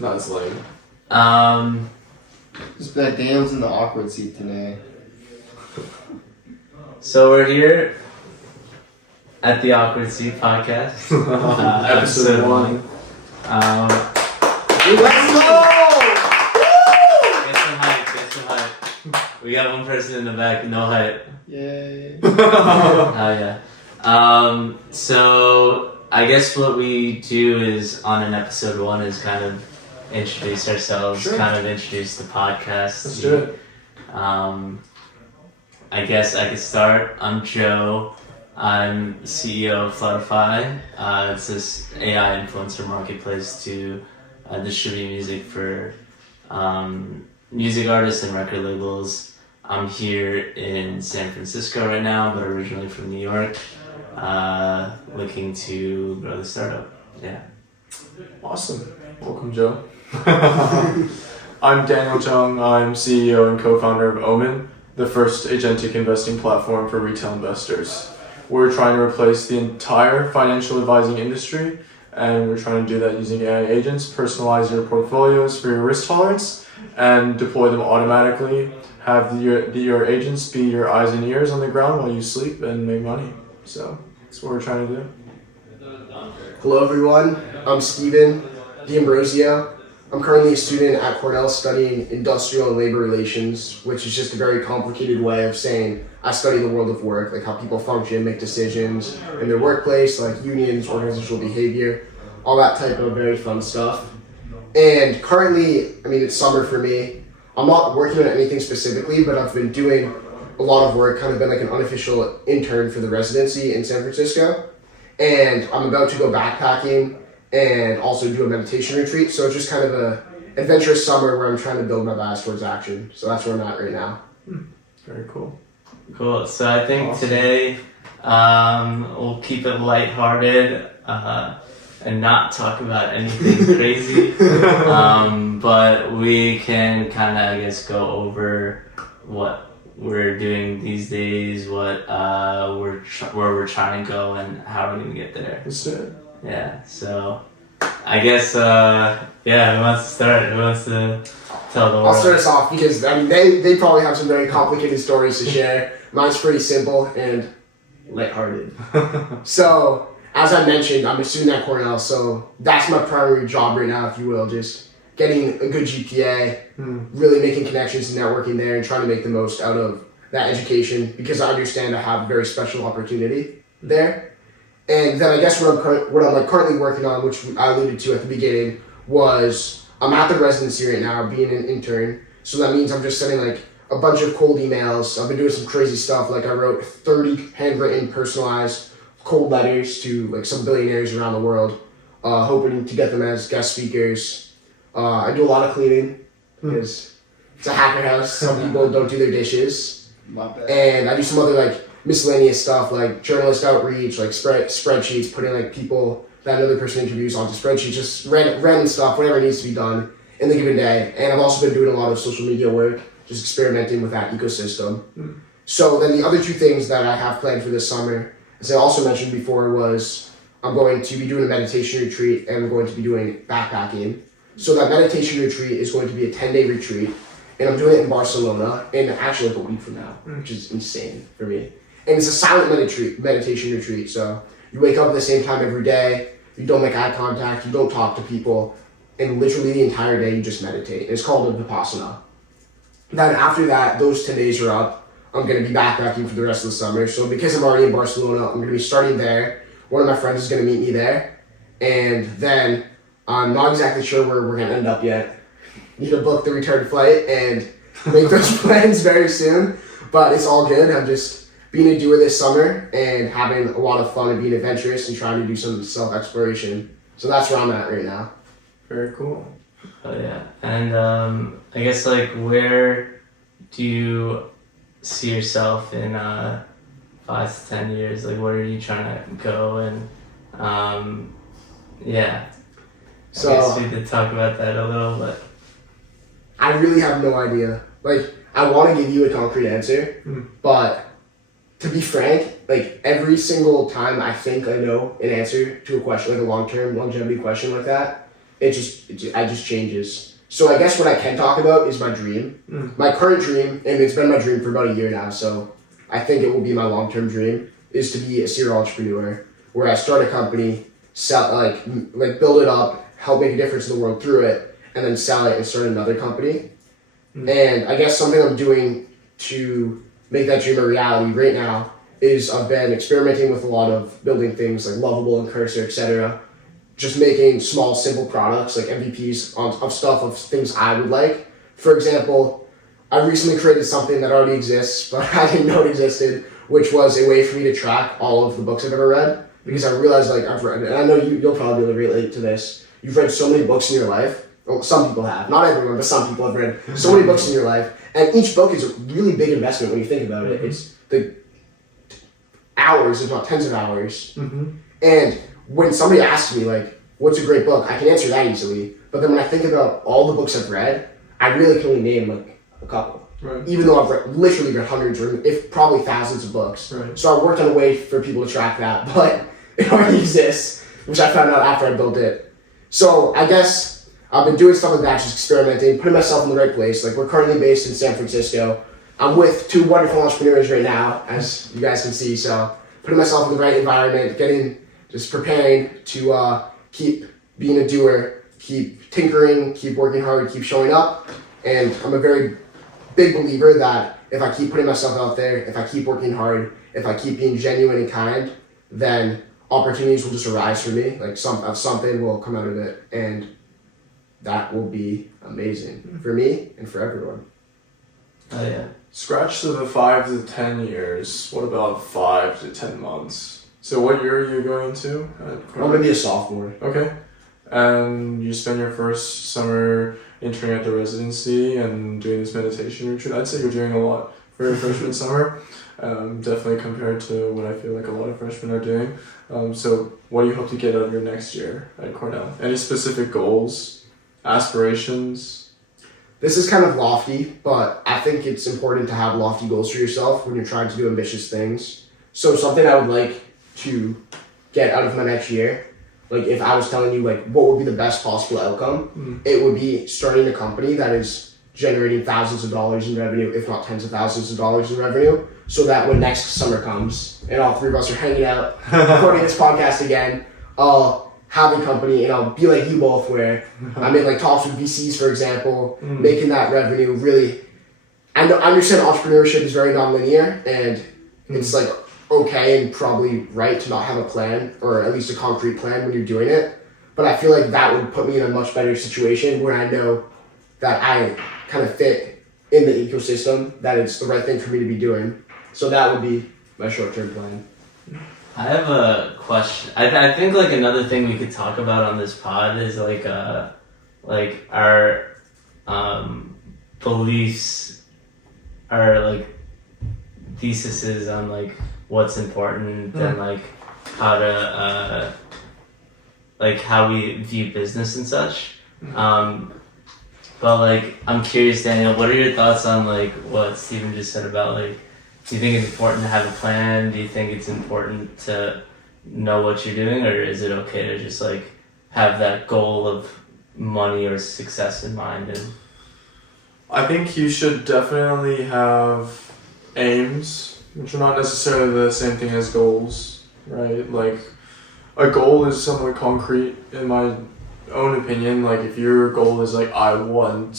Not as lame. Just be like, Daniel's in the awkward seat today. So we're here at the Awkward Seat podcast, episode 1. Let's go! Get some hype. We got one person in the back, no hype. Yay. Oh yeah. So I guess what we do is on an episode 1 is kind of introduce ourselves, kind of introduce the podcast. Let's do it. I guess I could start. I'm Joe. I'm CEO of Flutterfy. It's this AI influencer marketplace to distribute music for music artists and record labels. I'm here in San Francisco right now, but originally from New York, looking to grow the startup. Yeah. Awesome. Welcome, Joe. I'm Daniel Jeong. I'm CEO and co-founder of Omen, the first agentic investing platform for retail investors. We're trying to replace the entire financial advising industry, and we're trying to do that using AI agents, personalize your portfolios for your risk tolerance, and deploy them automatically. Have your agents be your eyes and ears on the ground while you sleep and make money. So that's what we're trying to do. Hello everyone, I'm Steven D'Ambrosio. I'm currently a student at Cornell studying industrial and labor relations, which is just a very complicated way of saying I study the world of work, like how people function, make decisions in their workplace, like unions, organizational behavior, all that type of very fun stuff. And currently, it's summer for me. I'm not working on anything specifically, but I've been doing a lot of work, kind of been like an unofficial intern for the residency in San Francisco. And I'm about to go backpacking and also do a meditation retreat. So it's just kind of a adventurous summer where I'm trying to build my bias towards action. So that's where I'm at right now. Very cool. Cool. So I think today we'll keep it lighthearted and not talk about anything crazy. But we can kind of, I guess, go over what we're doing these days, what where we're trying to go, and how we're gonna get there. Let's do it. Yeah. So I guess who wants to start? Who wants to tell the world? I'll start us off because they probably have some very complicated stories to share. Mine's pretty simple and lighthearted. So, as I mentioned, I'm a student at Cornell, so that's my primary job right now, if you will, just getting a good GPA, really making connections and networking there and trying to make the most out of that education because I understand I have a very special opportunity there. And then I guess what I'm currently working on, which I alluded to at the beginning, was I'm at the residency right now, being an intern. So that means I'm just sending like a bunch of cold emails. I've been doing some crazy stuff. Like I wrote 30 handwritten, personalized cold letters to like some billionaires around the world, hoping to get them as guest speakers. I do a lot of cleaning because it's a hacker house. Some people don't do their dishes. And I do some other like miscellaneous stuff like journalist outreach, like spreadsheets, putting like people that another person interviews onto spreadsheets, just random stuff, whatever needs to be done in the given day. And I've also been doing a lot of social media work, just experimenting with that ecosystem. So then the other two things that I have planned for this summer, as I also mentioned before, was I'm going to be doing a meditation retreat and I'm going to be doing backpacking. So that meditation retreat is going to be a 10-day retreat, and I'm doing it in Barcelona in actually like a week from now, which is insane for me. And it's a silent meditation retreat, so you wake up at the same time every day, you don't make eye contact, you don't talk to people, and literally the entire day you just meditate. It's called a Vipassana. Then after that, those 10 days are up, I'm going to be backpacking for the rest of the summer. So because I'm already in Barcelona, I'm going to be starting there. One of my friends is going to meet me there, and then I'm not exactly sure where we're going to end up yet. Need to book the return flight and make those plans very soon, but it's all good. I'm just being a doer this summer and having a lot of fun and being adventurous and trying to do some self-exploration. So that's where I'm at right now. Very cool. Oh yeah. And I guess like where do you see yourself in 5 to 10 years? Like where are you trying to go? And So I guess we did talk about that a little, but I really have no idea. Like I want to give you a concrete answer, but to be frank, like every single time I think I know an answer to a question, like a long-term longevity question like that, it just changes. So I guess what I can talk about is my dream. My current dream, and it's been my dream for about a year now, so I think it will be my long-term dream, is to be a serial entrepreneur, where I start a company, sell, like build it up, help make a difference in the world through it, and then sell it and start another company. And I guess something I'm doing to make that dream a reality right now is I've been experimenting with a lot of building things like Lovable and Cursor, etc. Just making small, simple products like MVPs of things I would like. For example, I recently created something that already exists, but I didn't know it existed, which was a way for me to track all of the books I've ever read. Because I realized, like, I've read, and I know you'll probably relate to this. You've read so many books in your life. Well, some people have. Not everyone, but some people have read so many books in your life. And each book is a really big investment when you think about it. It's the hours, if not tens of hours. And when somebody asks me, like, what's a great book, I can answer that easily. But then when I think about all the books I've read, I really can only name, like, a couple. Right. Even though I've literally read hundreds or if probably thousands of books. Right. So I worked on a way for people to track that, but it already exists, which I found out after I built it. So I guess I've been doing stuff like that, just experimenting, putting myself in the right place. Like, we're currently based in San Francisco. I'm with two wonderful entrepreneurs right now, as you guys can see. So putting myself in the right environment, just preparing to keep being a doer, keep tinkering, keep working hard, keep showing up. And I'm a very big believer that if I keep putting myself out there, if I keep working hard, if I keep being genuine and kind, then opportunities will just arise for me. Like, something will come out of it, and that will be amazing for me and for everyone. Oh yeah. Scratch the 5 to 10 years. What about 5 to 10 months? So what year are you going to? I'm going to be a sophomore. Okay. And you spend your first summer interning at the residency and doing this meditation retreat. I'd say you're doing a lot for your freshman summer. Definitely compared to what I feel like a lot of freshmen are doing. So what do you hope to get out of your next year at Cornell? Any specific goals, aspirations? This is kind of lofty, but I think it's important to have lofty goals for yourself when you're trying to do ambitious things. So something I would like to get out of my next year, like if I was telling you like what would be the best possible outcome, it would be starting a company that is generating thousands of dollars in revenue, if not tens of thousands of dollars in revenue, so that when next summer comes and all three of us are hanging out recording this podcast again, I'll have a company and I'll be like you both where I'm in like talks with VCs, for example, making that revenue really. I understand entrepreneurship is very nonlinear and it's like okay and probably right to not have a plan or at least a concrete plan when you're doing it. But I feel like that would put me in a much better situation where I know that I kind of fit in the ecosystem, that it's the right thing for me to be doing. So that would be my short-term plan. I have a question. I think like another thing we could talk about on this pod is like our beliefs, our like theses on like what's important and like how to like how we view business and such. But like I'm curious, Daniel, what are your thoughts on like what Steven just said about like, do you think it's important to have a plan? Do you think it's important to know what you're doing, or is it okay to just like have that goal of money or success in mind? And I think you should definitely have aims, which are not necessarily the same thing as goals, right? Like a goal is somewhat concrete in my own opinion. Like if your goal is like I want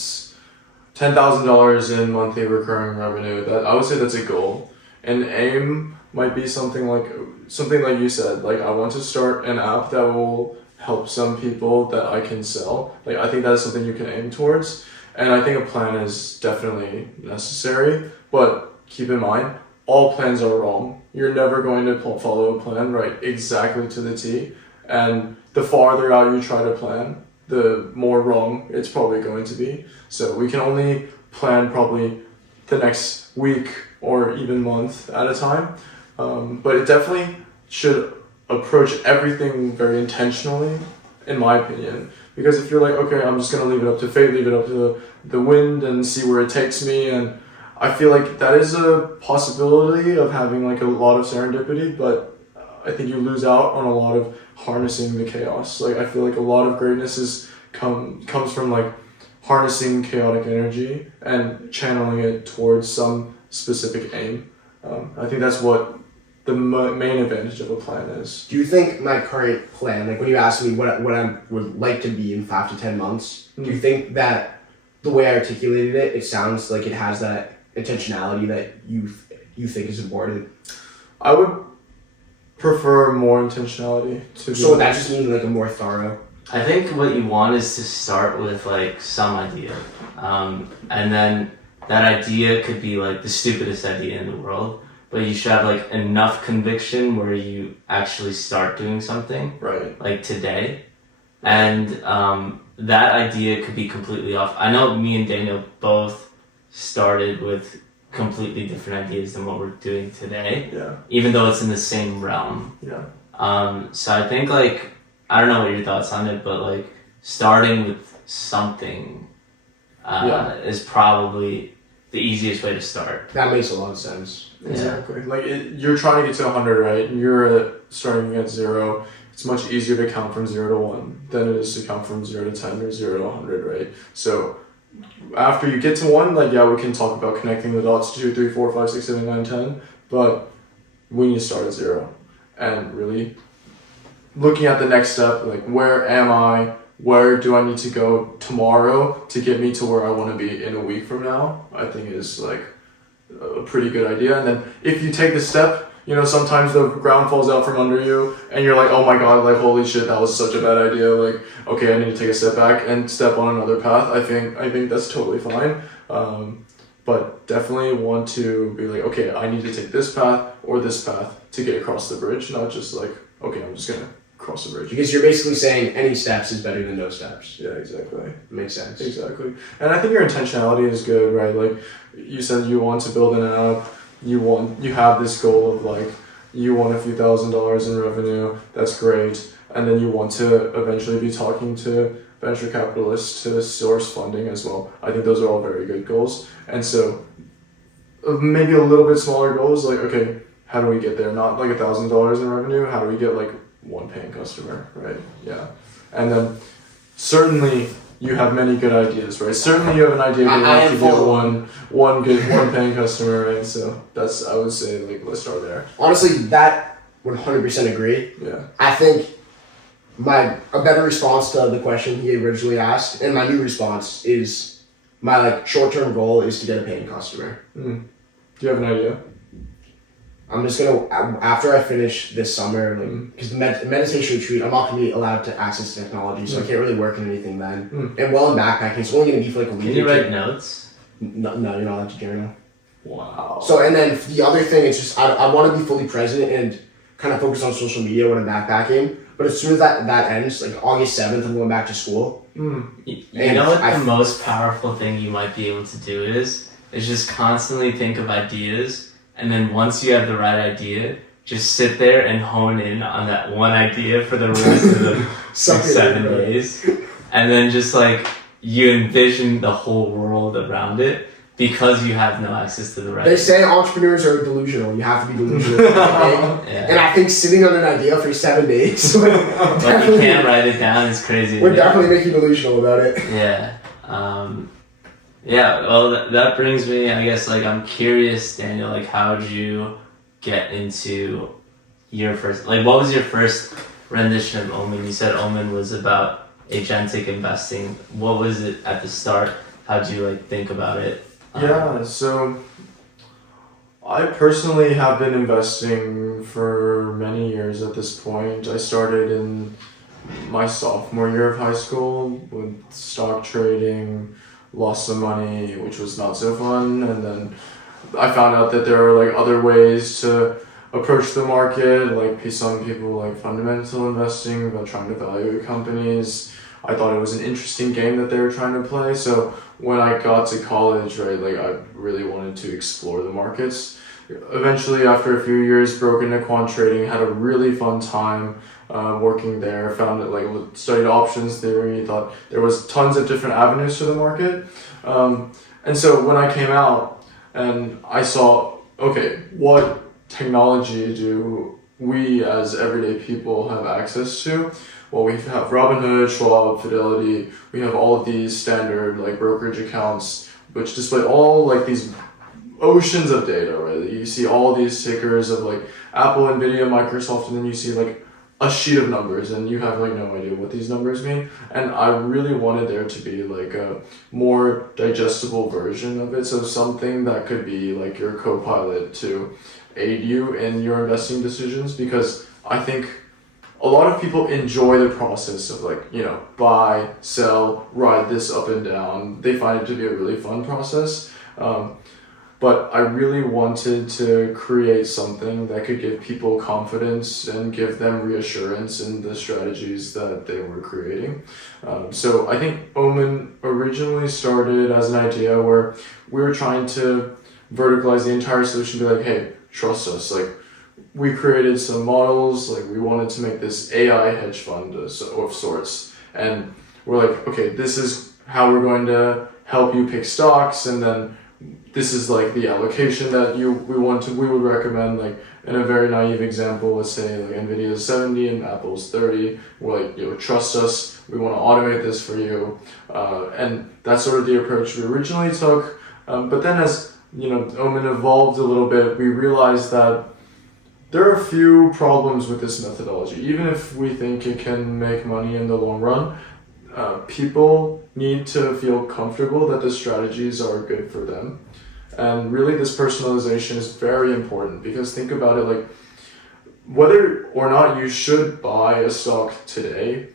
$10,000 in monthly recurring revenue, that I would say that's a goal. An aim might be something like you said, like I want to start an app that will help some people that I can sell. Like I think that's something you can aim towards, and I think a plan is definitely necessary. But keep in mind, all plans are wrong. You're never going to follow a plan right exactly to the T, and the farther out you try to plan, the more wrong it's probably going to be. So we can only plan probably the next week or even month at a time. But it definitely should approach everything very intentionally, in my opinion. Because if you're like, okay, I'm just going to leave it up to fate, leave it up to the wind and see where it takes me, and I feel like that is a possibility of having like a lot of serendipity, but I think you lose out on a lot of harnessing the chaos. Like I feel like a lot of greatness is comes from like harnessing chaotic energy and channeling it towards some specific aim. I think that's what the main advantage of a plan is. Do you think my current plan, like when you asked me what I would like to be in 5 to 10 months, do you think that the way I articulated it, it sounds like it has that intentionality that you think is important? I would prefer more intentionality to. So would that just mean like a more thorough? I think what you want is to start with like some idea, and then that idea could be like the stupidest idea in the world, but you should have like enough conviction where you actually start doing something, Right. like today, and that idea could be completely off. I know me and Daniel both started with completely different ideas than what we're doing today, Yeah. even though it's in the same realm. Yeah. So I think like, I don't know what your thoughts on it, but like starting with something is probably the easiest way to start. That makes a lot of sense. Exactly. Like you're trying to get to 100, right? You're starting at 0. It's much easier to count from 0 to 1 than it is to count from 0 to 10 or 0 to 100, right? So after you get to 1, like, yeah, we can talk about connecting the dots 2, 3, 4, 5, 6, 7, 9, 10, but we need to start at 0 and really looking at the next step, like where am I? Where do I need to go tomorrow to get me to where I want to be in a week from now? I think is like a pretty good idea. And then if you take the step, you know, sometimes the ground falls out from under you and you're like, oh my God, like, holy shit, that was such a bad idea. Like, okay, I need to take a step back and step on another path. I think that's totally fine. But definitely want to be like, okay, I need to take this path or this path to get across the bridge, not just like, okay, I'm just gonna cross the bridge. Because you're basically saying any steps is better than no steps. Yeah, exactly. Makes sense. Exactly. And I think your intentionality is good, right? Like you said, you want to build an app, you have this goal of like, you want a few $1,000s in revenue, that's great. And then you want to eventually be talking to venture capitalists to source funding as well. I think those are all very good goals. And so maybe a little bit smaller goals, like, okay, how do we get there? Not like $1,000 in revenue, how do we get like one paying customer, right? Yeah. And then certainly you have many good ideas, right? Certainly you have an idea good enough to get one paying customer, right? So that's, I would say, like, let's start there. Honestly, that 100% agree. Yeah. I think a better response to the question he originally asked, and my new response is my like short-term goal is to get a paying customer. Do you have an idea? I'm just gonna, after I finish this summer, like, because the meditation retreat, I'm not gonna be allowed to access technology, so I can't really work in anything then. And while I'm backpacking, it's only gonna be for like a week. Can you write notes? No, you're not allowed to journal. Wow. So, and then the other thing, it's just, I want to be fully present and kind of focus on social media when I'm backpacking. But as soon as that ends, like August 7th, I'm going back to school. You know what the most powerful thing you might be able to do is just constantly think of ideas. And then once you have the right idea, just sit there and hone in on that one idea for the rest of the 7 days. And then just like you envision the whole world around it because you have no access to the right. They say entrepreneurs are delusional. You have to be delusional. Yeah. And I think sitting on an idea for 7 days But you can't write it down is crazy. would definitely make you delusional about it. Yeah. Yeah, well, that brings me, I guess, like, I'm curious, Daniel, like, how did you get into your first, like, what was your first rendition of Omen? You said Omen was about agentic investing. What was it at the start? How'd you, like, think about it? Yeah, so I personally have been investing for many years at this point. I started in my sophomore year of high school with stock trading, lost some money, which was not so fun, and then I found out that there are like other ways to approach the market, like some people like fundamental investing, about trying to evaluate companies. I thought it was an interesting game that they were trying to play, so when I got to college, right, like I really wanted to explore the markets. Eventually, after a few years, broke into quant trading, had a really fun time working there, found it, like, studied options theory, thought there was tons of different avenues to the market. And so when I came out and I saw, okay, what technology do we as everyday people have access to? well, we have Robinhood, Schwab, Fidelity. We have all of these standard like brokerage accounts, which display all like these oceans of data, right? You see all these tickers of like Apple, Nvidia, Microsoft, and then you see like a sheet of numbers, and you have like no idea what these numbers mean. And I really wanted there to be like a more digestible version of it, so something that could be like your co-pilot to aid you in your investing decisions, because I think a lot of people enjoy the process of like, you know, buy, sell, ride this up and down. They find it to be a really fun process. But I really wanted to create something that could give people confidence and give them reassurance in the strategies that they were creating. So I think Omen originally started as an idea where we were trying to verticalize the entire solution, be like, hey, trust us. Like, we created some models, like we wanted to make this AI hedge fund of sorts. And we're like, okay, this is how we're going to help you pick stocks, and then this is like the allocation that we would recommend. Like in a very naive example, let's say like Nvidia is 70 and Apple's 30. We're like, you know, trust us. We want to automate this for you, and that's sort of the approach we originally took. But then as you know, Omen evolved a little bit, we realized that there are a few problems with this methodology. Even if we think it can make money in the long run, people need to feel comfortable that the strategies are good for them. And really this personalization is very important, because think about it, like whether or not you should buy a stock today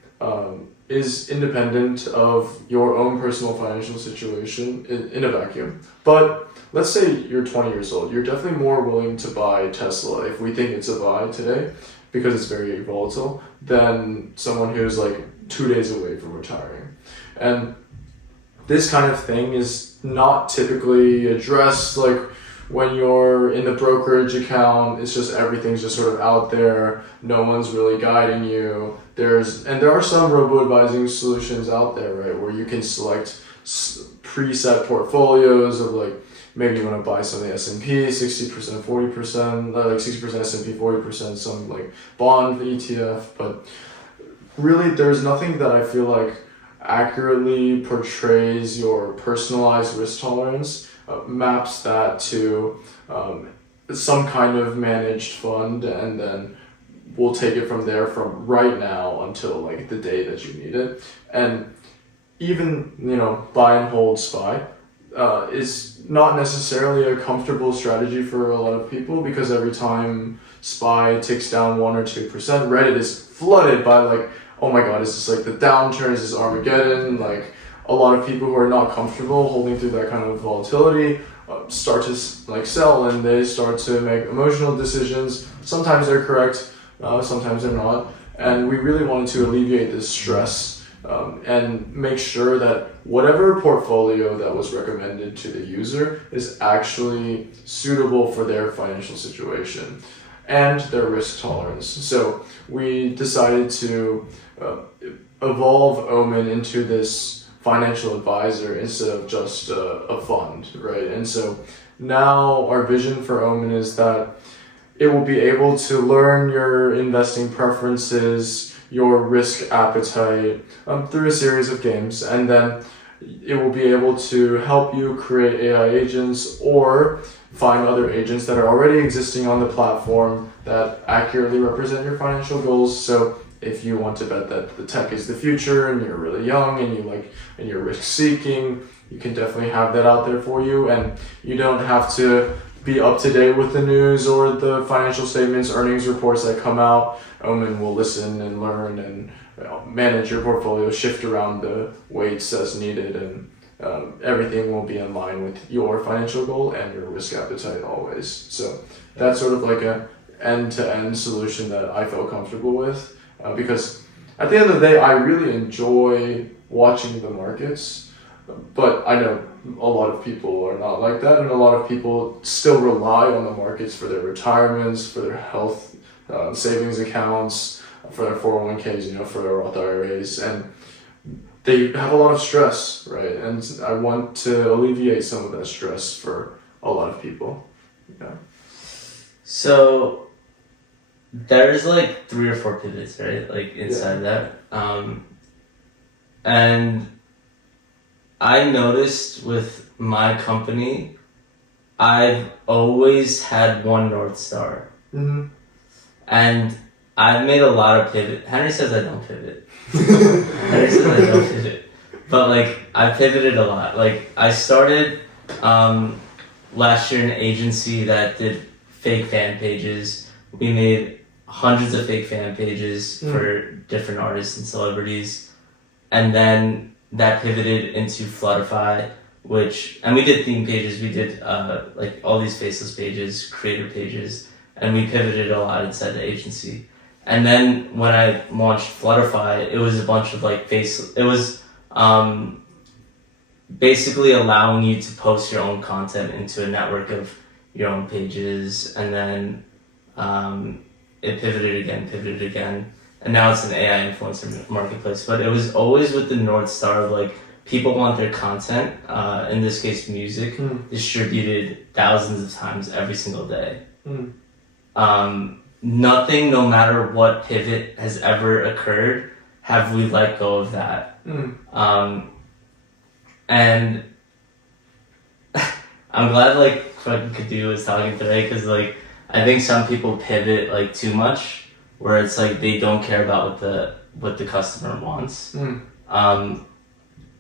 is independent of your own personal financial situation in a vacuum. But let's say you're 20 years old, you're definitely more willing to buy Tesla if we think it's a buy today, because it's very volatile, than someone who's like 2 days away from retiring. And this kind of thing is not typically addressed like when you're in the brokerage account. It's just everything's just sort of out there. No one's really guiding you. There are some robo-advising solutions out there, right, where you can select preset portfolios of like, maybe you want to buy some of the S&P, 60%, 40%, like 60% S&P, 40%, some like bond ETF. But really, there's nothing that I feel like accurately portrays your personalized risk tolerance, maps that to some kind of managed fund, and then we'll take it from there from right now until like the day that you need it. And even, you know, buy and hold SPY is not necessarily a comfortable strategy for a lot of people, because every time SPY ticks down 1 or 2%, Reddit is flooded by like, oh my god, is this like the downturn, is this Armageddon? Like a lot of people who are not comfortable holding through that kind of volatility start to like sell, and they start to make emotional decisions. Sometimes they're correct, sometimes they're not. And we really wanted to alleviate this stress and make sure that whatever portfolio that was recommended to the user is actually suitable for their financial situation and their risk tolerance. So we decided to evolve Omen into this financial advisor instead of just a fund, right? And so now our vision for Omen is that it will be able to learn your investing preferences, your risk appetite through a series of games, and then it will be able to help you create AI agents or find other agents that are already existing on the platform that accurately represent your financial goals. So if you want to bet that the tech is the future and you're really young and you're risk seeking, you can definitely have that out there for you, and you don't have to be up to date with the news or the financial statements, earnings reports that come out. Omen will listen and learn and manage your portfolio, shift around the weights as needed, and everything will be in line with your financial goal and your risk appetite always. So that's sort of like a end-to-end solution that I felt comfortable with, because at the end of the day, I really enjoy watching the markets, but I know a lot of people are not like that, and a lot of people still rely on the markets for their retirements, for their health savings accounts, for their 401ks, for their Roth IRAs, and they have a lot of stress, right? And I want to alleviate some of that stress for a lot of people. Yeah. So there's like 3 or 4 pivots, right? Like inside that. And I noticed with my company, I've always had one North Star. Mm-hmm. And I've made a lot of pivot. Henry says I don't pivot. Henry says I don't pivot. But like, I pivoted a lot. Like, I started last year an agency that did fake fan pages. We made hundreds of fake fan pages for different artists and celebrities. And then that pivoted into Flutterfy, and we did theme pages. We did like all these faceless pages, creator pages, and we pivoted a lot inside the agency. And then when I launched Flutterfy, it was a bunch of like it was basically allowing you to post your own content into a network of your own pages, and then it pivoted again, and now it's an AI influencer marketplace. But it was always with the North Star of like, people want their content, in this case music, distributed thousands of times every single day. Nothing, no matter what pivot has ever occurred, have we let go of that. And I'm glad like fucking Kadu was talking today, because like, I think some people pivot like too much, where it's like they don't care about what the customer wants.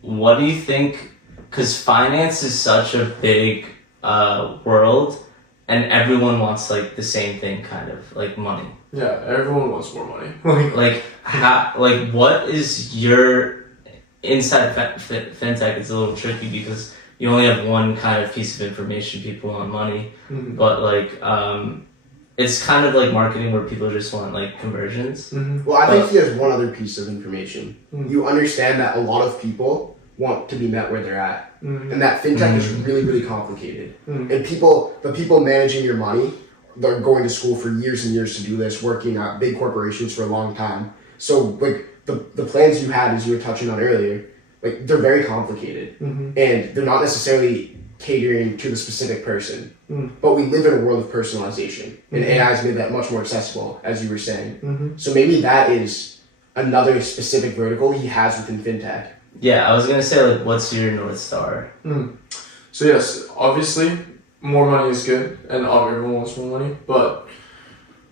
What do you think? Because finance is such a big world, and everyone wants like the same thing, kind of like money. Yeah, everyone wants more money. Like what is your inside fintech? It's a little tricky because you only have one kind of piece of information. People want money, but like it's kind of like marketing where people just want like conversions. Well, I think he has one other piece of information. You understand that a lot of people want to be met where they're at, and that fintech is really, really complicated. And the people managing your money, they're going to school for years and years to do this, working at big corporations for a long time. So like the plans you had, as you were touching on earlier, like they're very complicated, and they're not necessarily catering to the specific person. But we live in a world of personalization, and AI has made that much more accessible, as you were saying. So maybe that is another specific vertical he has within fintech. Yeah, I was gonna say, like, what's your North Star? So yes, obviously, more money is good, and everyone wants more money, but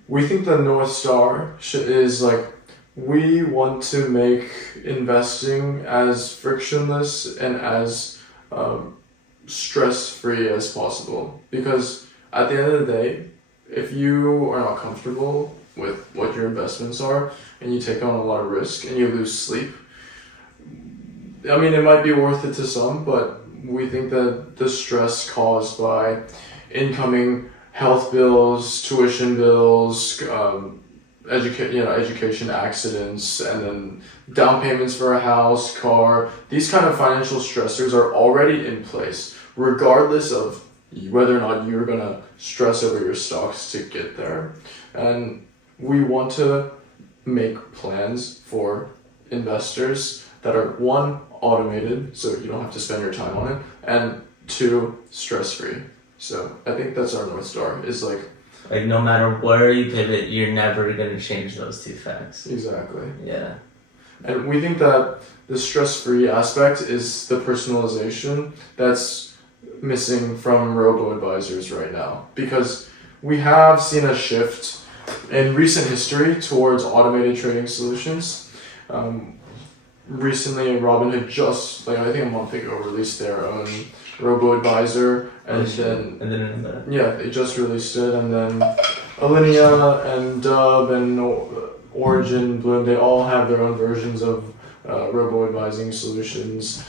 we think the North Star is like, we want to make investing as frictionless and as stress-free as possible. Because at the end of the day, if you are not comfortable with what your investments are, and you take on a lot of risk and you lose sleep, I mean, it might be worth it to some, but we think that the stress caused by incoming health bills, tuition bills, education accidents, and then down payments for a house, car, these kind of financial stressors are already in place, regardless of whether or not you're gonna stress over your stocks to get there. And we want to make plans for investors that are, one, automated, so you don't have to spend your time on it, and two, stress-free. So I think that's our North Star, is like no matter where you pivot, you're never gonna change those two facts. Exactly. Yeah. And we think that the stress-free aspect is the personalization that's missing from robo-advisors right now, because we have seen a shift in recent history towards automated trading solutions. Recently, Robinhood just, like I think a month ago, released their own robo-advisor, and then they just released it, and then Alinea and Dub and Origin, Bloom, they all have their own versions of robo-advising solutions,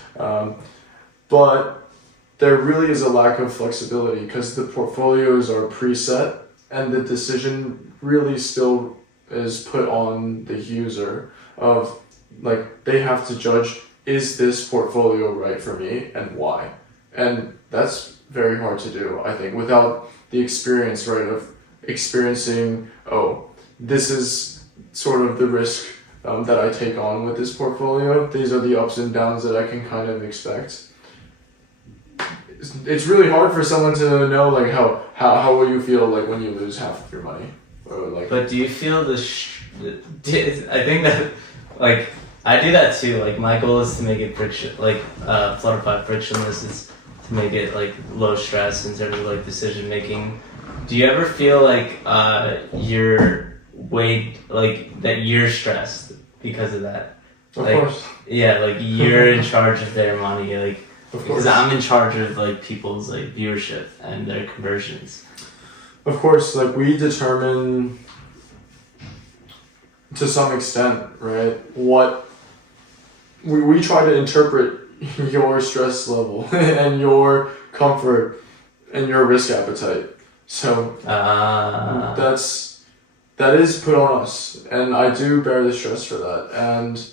but there really is a lack of flexibility because the portfolios are preset, and the decision really still is put on the user of, like, they have to judge, is this portfolio right for me and why? And that's very hard to do, I think, without the experience, right, of experiencing, oh, this is sort of the risk that I take on with this portfolio. These are the ups and downs that I can kind of expect. It's really hard for someone to know, like, how will you feel like when you lose half of your money? or like. But do you feel I think that, like, I do that too. Like, my goal is to make it Flutterfy frictionless. Is to make it like low stress in terms of like decision making. Do you ever feel like you're that you're stressed because of that? Of Like, course. Yeah, like you're in charge of their money, like Of because course. I'm in charge of like people's like viewership and their conversions. Of course, like we determine to some extent, right? What we try to interpret your stress level and your comfort and your risk appetite. So that is put on us, and I do bear the stress for that. And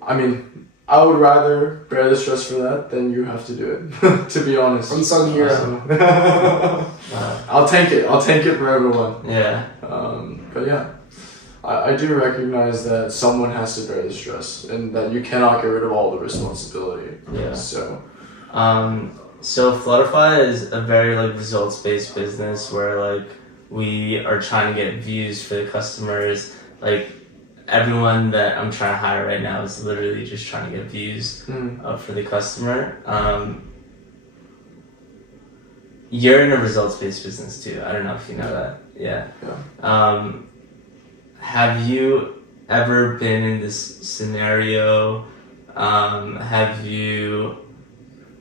I mean, I would rather bear the stress for that than you have to do it. To be honest, Unsung hero. I'll take it. I'll take it for everyone. Yeah. But yeah, I do recognize that someone has to bear the stress, and that you cannot get rid of all the responsibility. Yeah. So. So Flutterfy is a very like results based business where like we are trying to get views for the customers. Like everyone that I'm trying to hire right now is literally just trying to get views for the customer. You're in a results based business too. I don't know if you know that. Yeah. Have you ever been in this scenario? Have you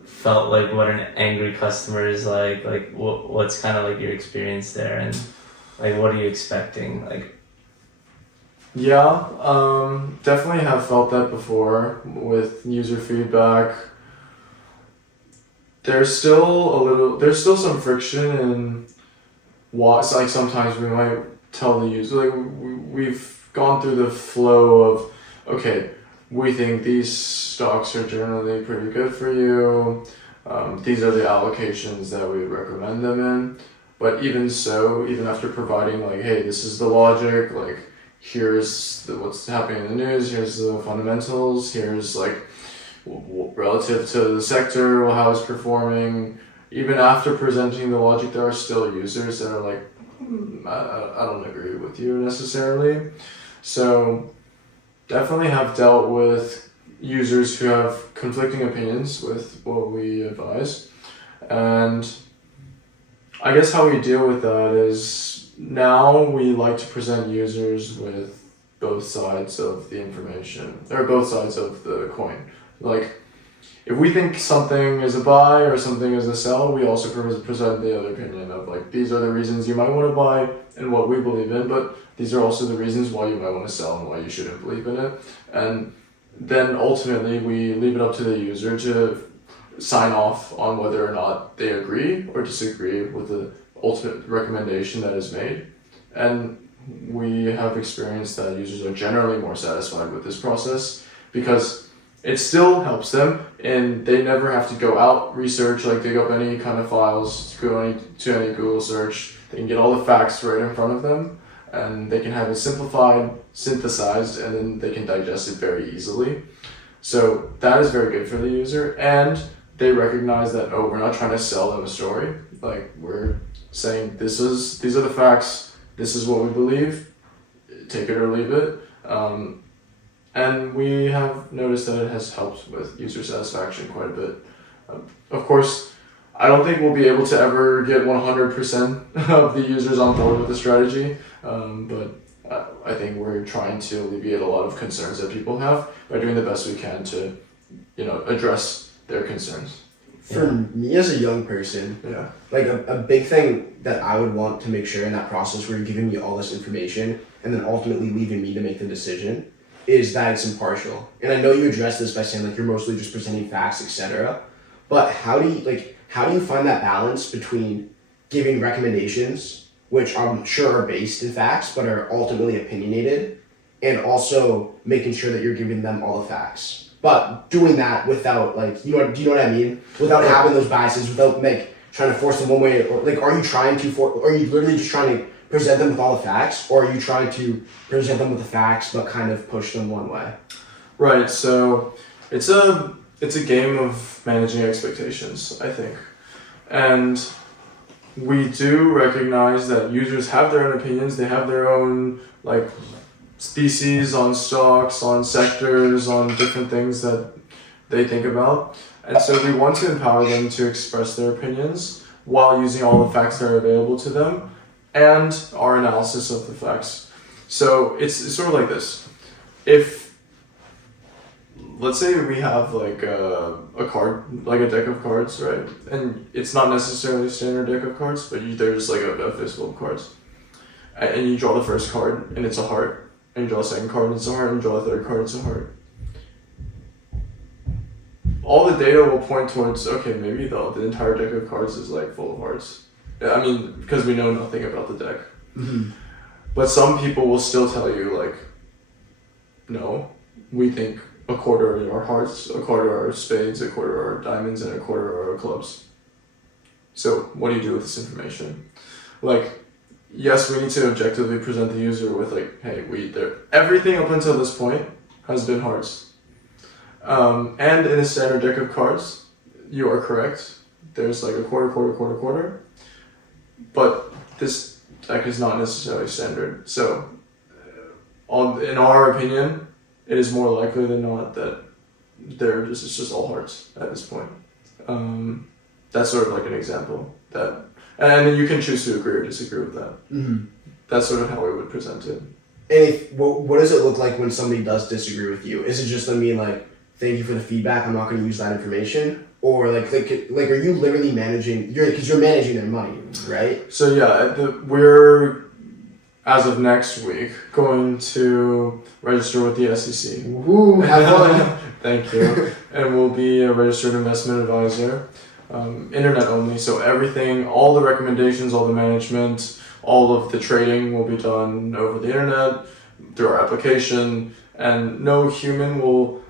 felt like what an angry customer is like what's kind of like your experience there, and like what are you expecting, like? Yeah, definitely have felt that before with user feedback. There's still some friction in what, like sometimes we might tell the user, like we've gone through the flow of, okay, we think these stocks are generally pretty good for you. These are the allocations that we recommend them in. But even so, even after providing like, hey, this is the logic, like here's what's happening in the news, here's the fundamentals, here's like relative to the sector, how it's performing. Even after presenting the logic, there are still users that are like, I don't agree with you necessarily. So definitely have dealt with users who have conflicting opinions with what we advise. And I guess how we deal with that is now we like to present users with both sides of the information, or both sides of the coin. Like, if we think something is a buy or something is a sell, we also present the other opinion of like, these are the reasons you might want to buy and what we believe in, but these are also the reasons why you might want to sell and why you shouldn't believe in it. And then ultimately we leave it up to the user to sign off on whether or not they agree or disagree with the ultimate recommendation that is made. And we have experienced that users are generally more satisfied with this process because it still helps them and they never have to go out, research, like dig up any kind of files, go to any Google search. They can get all the facts right in front of them and they can have it simplified, synthesized, and then they can digest it very easily. So that is very good for the user, and they recognize that, oh, we're not trying to sell them a story. Like, we're saying these are the facts, this is what we believe, take it or leave it. And we have noticed that it has helped with user satisfaction quite a bit. Of course, I don't think we'll be able to ever get 100% of the users on board with the strategy, but I think we're trying to alleviate a lot of concerns that people have by doing the best we can to, address their concerns. For me as a young person, Yeah. like a big thing that I would want to make sure in that process where you're giving me all this information and then ultimately leaving me to make the decision is that it's impartial. And I know you addressed this by saying like you're mostly just presenting facts, etc. But how do you find that balance between giving recommendations, which I'm sure are based in facts but are ultimately opinionated, and also making sure that you're giving them all the facts? But doing that without do you know what I mean? Without having those biases, without trying to force them one way, or are you literally just trying to present them with all the facts, or are you trying to present them with the facts but kind of push them one way? Right, so it's a game of managing expectations, I think. And we do recognize that users have their own opinions. They have their own like theses on stocks, on sectors, on different things that they think about. And so we want to empower them to express their opinions while using all the facts that are available to them and our analysis of the facts. So it's sort of like this. If, let's say we have like a card, like a deck of cards, right? And it's not necessarily a standard deck of cards, but there's like a fistful of cards. And you draw the first card, and it's a heart. And you draw the second card, and it's a heart. And you draw the third card, it's a heart. All the data will point towards, okay, maybe the entire deck of cards is like full of hearts. I mean, because we know nothing about the deck. Mm-hmm. But some people will still tell you like, no, we think a quarter are hearts, a quarter are spades, a quarter are diamonds, and a quarter are clubs. So what do you do with this information? Like, yes, we need to objectively present the user with like, hey, everything up until this point has been hearts. And in a standard deck of cards, you are correct. There's like a quarter. But this deck is not necessarily standard. So, in our opinion, it is more likely than not that it's just all hearts at this point. That's sort of like an example. And you can choose to agree or disagree with that. Mm-hmm. That's sort of how we would present it. And what does it look like when somebody does disagree with you? Is it just them being like, thank you for the feedback, I'm not going to use that information? Or like are you literally managing, because you're managing their money, right? So yeah, we're, as of next week, going to register with the SEC. Woohoo, have fun. Thank you. And we'll be a registered investment advisor, internet only. So everything, all the recommendations, all the management, all of the trading will be done over the internet through our application, and no human will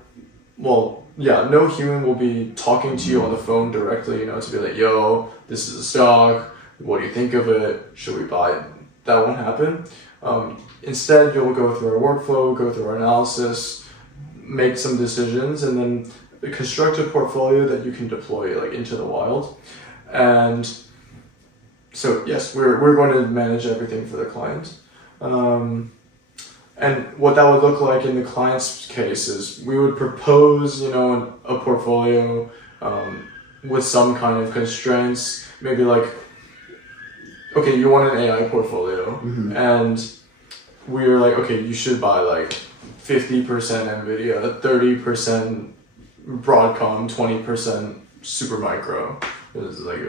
be talking to you on the phone directly, to be like, yo, this is a stock, what do you think of it, should we buy it? That won't happen. Instead, you'll go through our workflow, go through our analysis, make some decisions, and then construct a portfolio that you can deploy like into the wild. And so yes, we're going to manage everything for the client. And what that would look like in the client's case is we would propose, a portfolio with some kind of constraints. Maybe like, okay, you want an AI portfolio, Mm-hmm. and we're like, okay, you should buy like 50% NVIDIA, 30% Broadcom, 20% Supermicro. It's like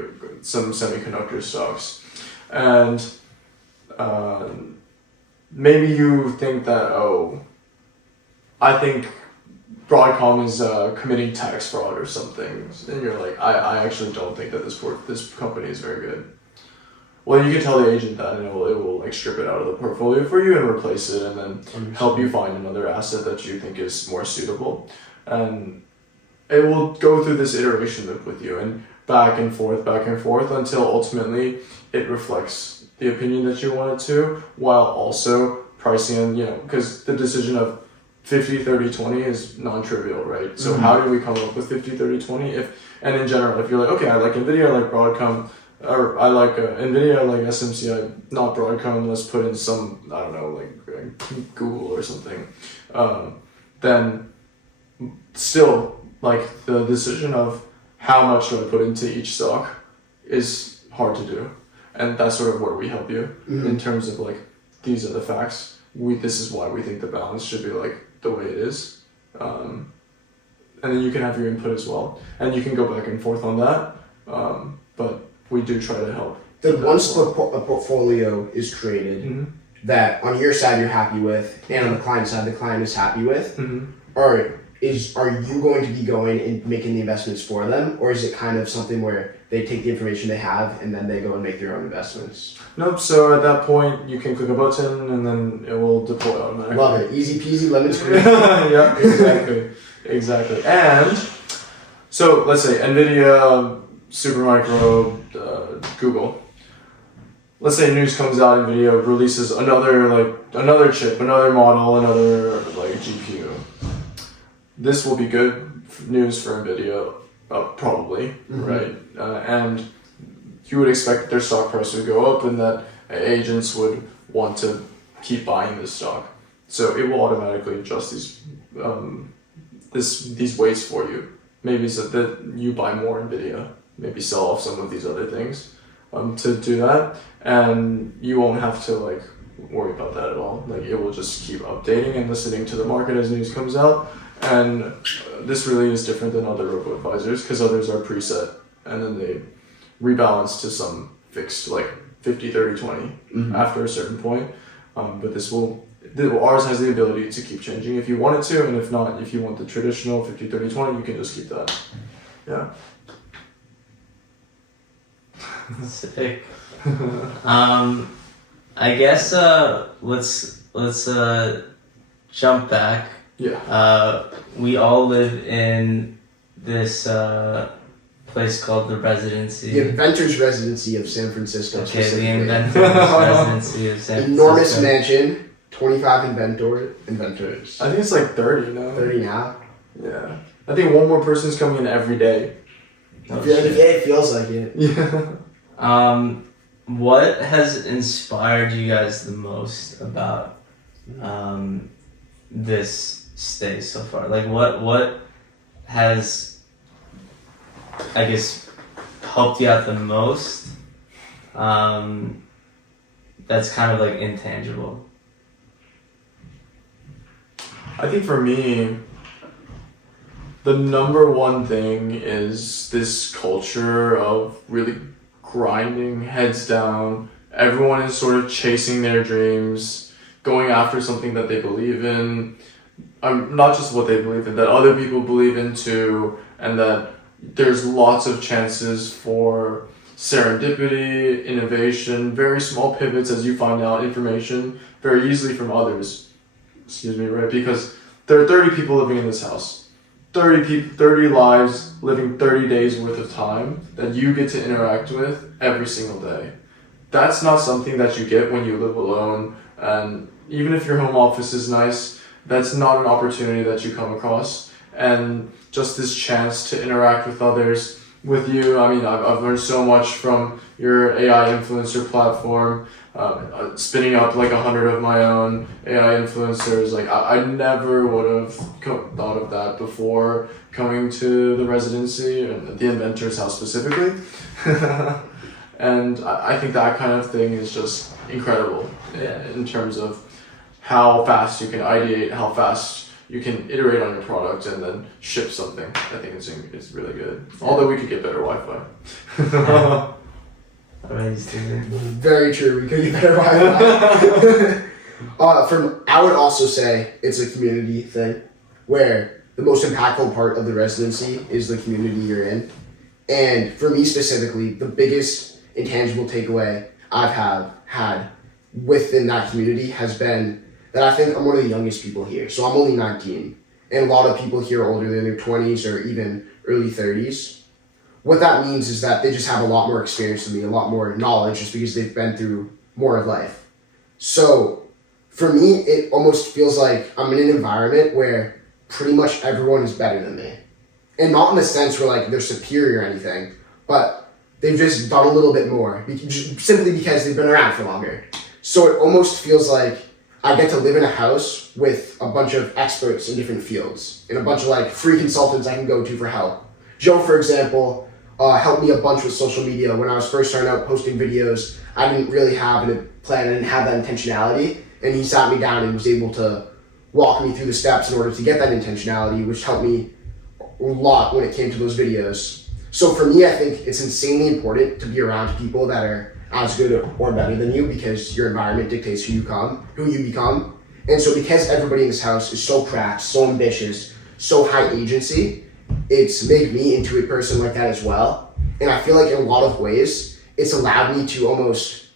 some semiconductor stocks, and maybe you think that, I think Broadcom is committing tax fraud or something, and you're like, I actually don't think that this company is very good. Well, you can tell the agent that, and it will like strip it out of the portfolio for you and replace it, and then help you find another asset that you think is more suitable. And it will go through this iteration loop with you, and back and forth until ultimately it reflects the opinion that you want it to, while also pricing in, because the decision of 50, 30, 20 is non-trivial, right? So how do we come up with 50, 30, 20? And in general, if you're like, okay, I like NVIDIA, I like Broadcom, or I like NVIDIA, I like SMCI, not Broadcom, let's put in some, I don't know, like Google or something, then still, like, the decision of how much do I put into each stock is hard to do. And that's sort of where we help you in terms of like, these are the facts. This is why we think the balance should be like the way it is. And then you can have your input as well. And you can go back and forth on that. But we do try to help. Then once a portfolio is created that on your side you're happy with, and on the client side the client is happy with, are you going to be going and making the investments for them, or is it kind of something where they take the information they have and then they go and make their own investments? Nope. So at that point, you can click a button and then it will deploy automatically. Love it. Easy peasy, lemon squeeze. Yeah, exactly. And so let's say NVIDIA, Supermicro, Google. Let's say news comes out, NVIDIA releases another chip, another model, another GPU. This will be good news for NVIDIA, probably, right? And you would expect that their stock price would go up and that agents would want to keep buying this stock. So it will automatically adjust these weights for you. Maybe so that you buy more NVIDIA, maybe sell off some of these other things to do that, and you won't have to like worry about that at all. Like it will just keep updating and listening to the market as news comes out. And this really is different than other robo-advisors because others are preset and then they rebalance to some fixed like 50, 30, 20 after a certain point. But ours has the ability to keep changing if you want it to, and if not, if you want the traditional 50, 30, 20, you can just keep that. Yeah. Sick. I guess let's jump back. Yeah. We all live in this place called the Residency. The Inventors Residency of San Francisco. Okay, the specifically. Inventors Residency of San Francisco. Enormous mansion, 25 inventors. I think it's like 30 now. 30 now. Yeah. I think one more person's coming in every day. Oh, Yeah, shit. it feels like it. Yeah. What has inspired you guys the most about this stay so far? Like what has, I guess, helped you out the most? That's kind of like intangible. I think for me, the number one thing is this culture of really grinding, heads down. Everyone is sort of chasing their dreams, going after something that they believe in. Not just what they believe in, that other people believe in too, and that there's lots of chances for serendipity, innovation, very small pivots as you find out information very easily from others. Right? Because there are 30 people living in this house. 30 lives living 30 days worth of time that you get to interact with every single day. That's not something that you get when you live alone, and even if your home office is nice, that's not an opportunity that you come across. And just this chance to interact with others, with you. I mean, I've learned so much from your AI influencer platform, spinning up like 100 of my own AI influencers. Like I never would have thought of that before coming to the residency and the Inventors House specifically. And I think that kind of thing is just incredible in terms of how fast you can ideate, how fast you can iterate on your product and then ship something. I think it's really good. Although we could get better Wi-Fi. Alright, Steven. Very true. We could get better Wi-Fi. I would also say it's a community thing, where the most impactful part of the residency is the community you're in. And for me specifically, the biggest intangible takeaway I've had within that community has been that I think I'm one of the youngest people here. So I'm only 19, and a lot of people here are older than their 20s or even early 30s. What that means is that they just have a lot more experience than me, a lot more knowledge, just because they've been through more of life. So for me, it almost feels like I'm in an environment where pretty much everyone is better than me. And not in the sense where like they're superior or anything, but they've just done a little bit more, simply because they've been around for longer. So it almost feels like I get to live in a house with a bunch of experts in different fields and a bunch of like free consultants I can go to for help. Joe, for example, helped me a bunch with social media. When I was first starting out posting videos, I didn't really have a plan, I didn't have that intentionality, and he sat me down and was able to walk me through the steps in order to get that intentionality, which helped me a lot when it came to those videos. So for me, I think it's insanely important to be around people that are as good or better than you, because your environment dictates who you become. And so because everybody in this house is so cracked, so ambitious, so high agency, it's made me into a person like that as well. And I feel like in a lot of ways, it's allowed me to almost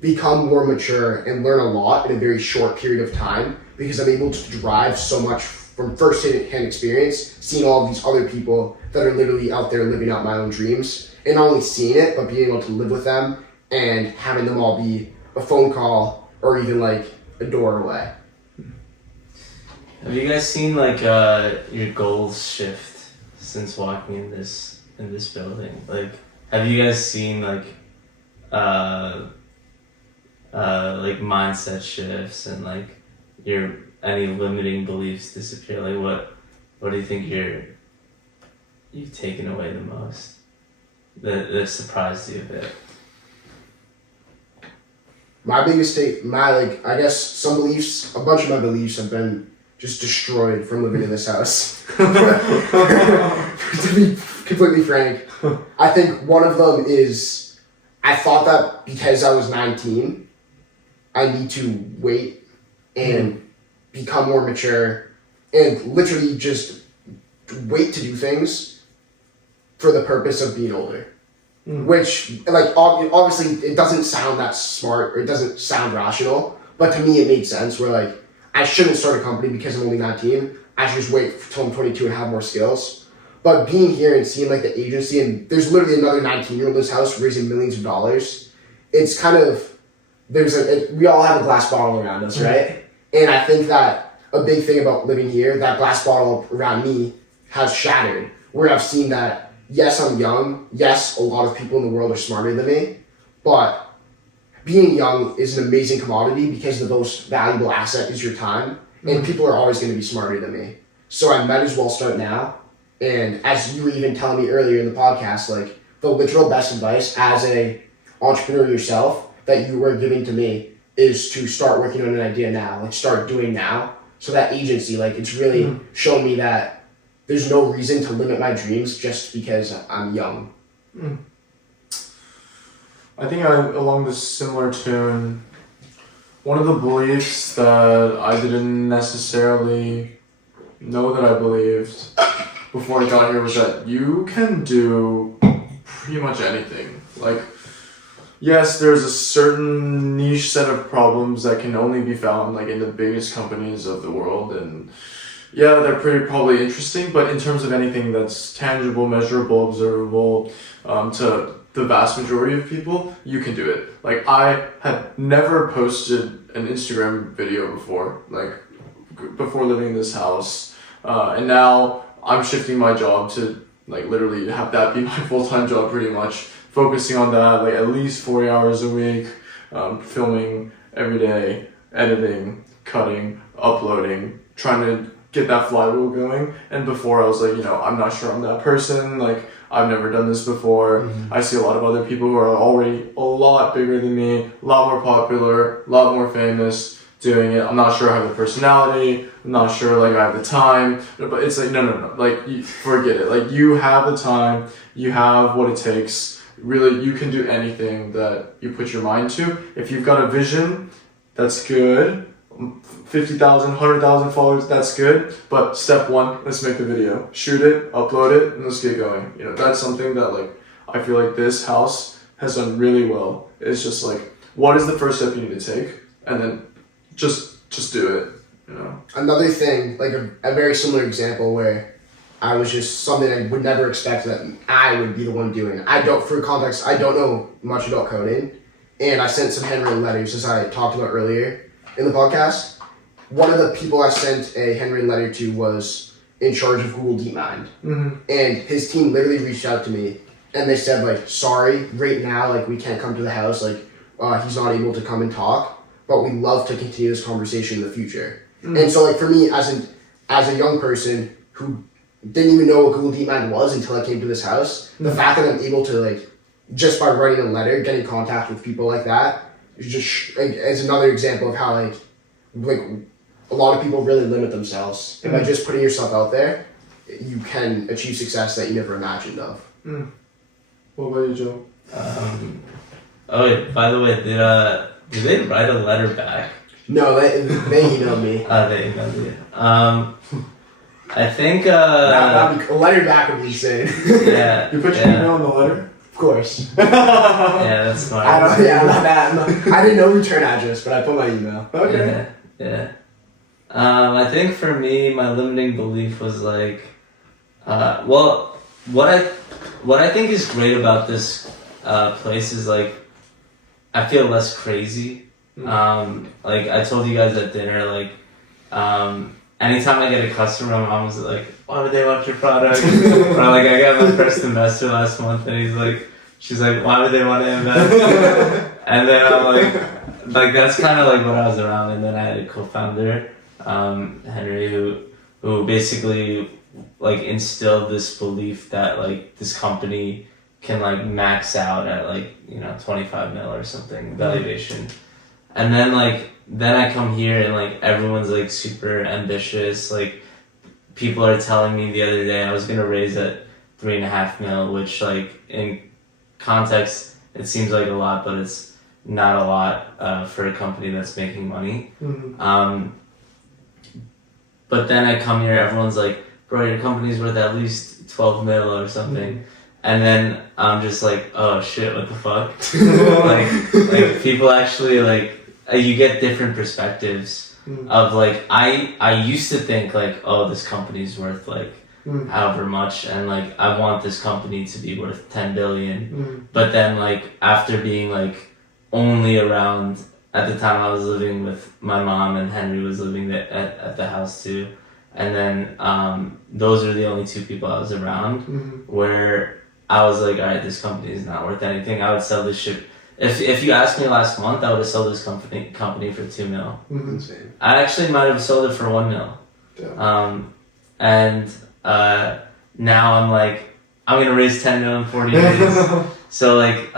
become more mature and learn a lot in a very short period of time, because I'm able to derive so much from first-hand experience, seeing all of these other people that are literally out there living out my own dreams, and not only seeing it, but being able to live with them and having them all be a phone call or even like a door away. Have you guys seen like your goals shift since walking in this building? Like, have you guys seen like like mindset shifts and like your any limiting beliefs disappear? Like what do you think you've taken away the most that surprised you a bit? My biggest I guess some beliefs, a bunch of my beliefs have been just destroyed from living in this house. To be completely frank, I think one of them is I thought that because I was 19, I need to wait and become more mature and literally just wait to do things for the purpose of being older. Which, like, obviously it doesn't sound that smart or it doesn't sound rational, but to me it made sense where, like, I shouldn't start a company because I'm only 19. I should just wait till I'm 22 and have more skills. But being here and seeing, like, the agency, and there's literally another 19-year-old in this house raising millions of dollars, it's kind of, we all have a glass bottle around us, right? And I think that a big thing about living here, that glass bottle around me has shattered, where I've seen that, yes, I'm young. Yes, a lot of people in the world are smarter than me. But being young is an amazing commodity because the most valuable asset is your time. And people are always going to be smarter than me. So I might as well start now. And as you were even telling me earlier in the podcast, like, the literal best advice as a entrepreneur yourself that you were giving to me is to start working on an idea now. Like, start doing now. So that agency, like, it's really shown me that there's no reason to limit my dreams just because I'm young. I think along this similar tune, one of the beliefs that I didn't necessarily know that I believed before I got here was that you can do pretty much anything. Like, yes, there's a certain niche set of problems that can only be found like in the biggest companies of the world, and yeah, they're probably interesting, but in terms of anything that's tangible, measurable, observable, to the vast majority of people, you can do it. Like, I had never posted an Instagram video before, like, before living in this house, and now I'm shifting my job to, like, literally have that be my full-time job pretty much, focusing on that, like, at least 40 hours a week, filming every day, editing, cutting, uploading, trying to get that flywheel going. And before I was like, I'm not sure I'm that person, like, I've never done this before. I see a lot of other people who are already a lot bigger than me, a lot more popular, a lot more famous doing it. I'm not sure I have the personality, I'm not sure like I have the time, but it's like, no, like, forget it. Like, you have the time, you have what it takes. Really, you can do anything that you put your mind to. If you've got a vision, that's good. 50,000, 100,000 followers, that's good. But step one, let's make the video. Shoot it, upload it, and let's get going. That's something that, like, I feel like this house has done really well. It's just like, what is the first step you need to take? And then just do it, Another thing, like a very similar example where I was just something I would never expect that I would be the one doing. For context, I don't know much about coding. And I sent some handwritten letters, as I talked about earlier in the podcast. One of the people I sent a handwritten letter to was in charge of Google DeepMind. And his team literally reached out to me and they said, like, sorry, right now, like, we can't come to the house, like, he's not able to come and talk, but we'd love to continue this conversation in the future. And so, like, for me, as a young person who didn't even know what Google DeepMind was until I came to this house, the fact that I'm able to, like, just by writing a letter, get in contact with people like that, is just, like, as another example of how, like a lot of people really limit themselves. And by just putting yourself out there, you can achieve success that you never imagined of. What about you, Joe? Oh, wait, by the way, did they write a letter back? No, they emailed me. They emailed you. I think That'd be, a letter back would be insane. Yeah. You put your email in the letter? Of course. Yeah, that's smart. I'm not that. I didn't know return address, but I put my email. Okay. Yeah. I think for me, my limiting belief was like, well, what I think is great about this place is like, I feel less crazy. Like I told you guys at dinner, like, anytime I get a customer, my mom's like, why would they want your product? Or like I got my first investor last month and he's like, she's like, why would they want to invest? And then I'm like that's kind of like what I was around. And then I had a co-founder, Henry, who basically like instilled this belief that like this company can like max out at like 25 mil or something valuation. And then I come here and like everyone's like super ambitious. Like people are telling me the other day I was gonna raise at 3.5 mil, which like in context it seems like a lot, but it's not a lot for a company that's making money. But then I come here, everyone's like, bro, your company's worth at least 12 mil or something. And then I'm just like, oh shit, what the fuck? like people actually like, you get different perspectives of like, I used to think like, oh, this company's worth like however much, and like I want this company to be worth 10 billion. But then like after being like only around, at the time I was living with my mom and Henry was living at the house too, and then those are the only two people I was around where I was like, all right, this company is not worth anything. I would sell this shit. If you asked me last month, I would have sold this company for 2 mil. Insane. I actually might have sold it for 1 mil. And now I'm like, I'm gonna raise 10 mil in 40 days. So like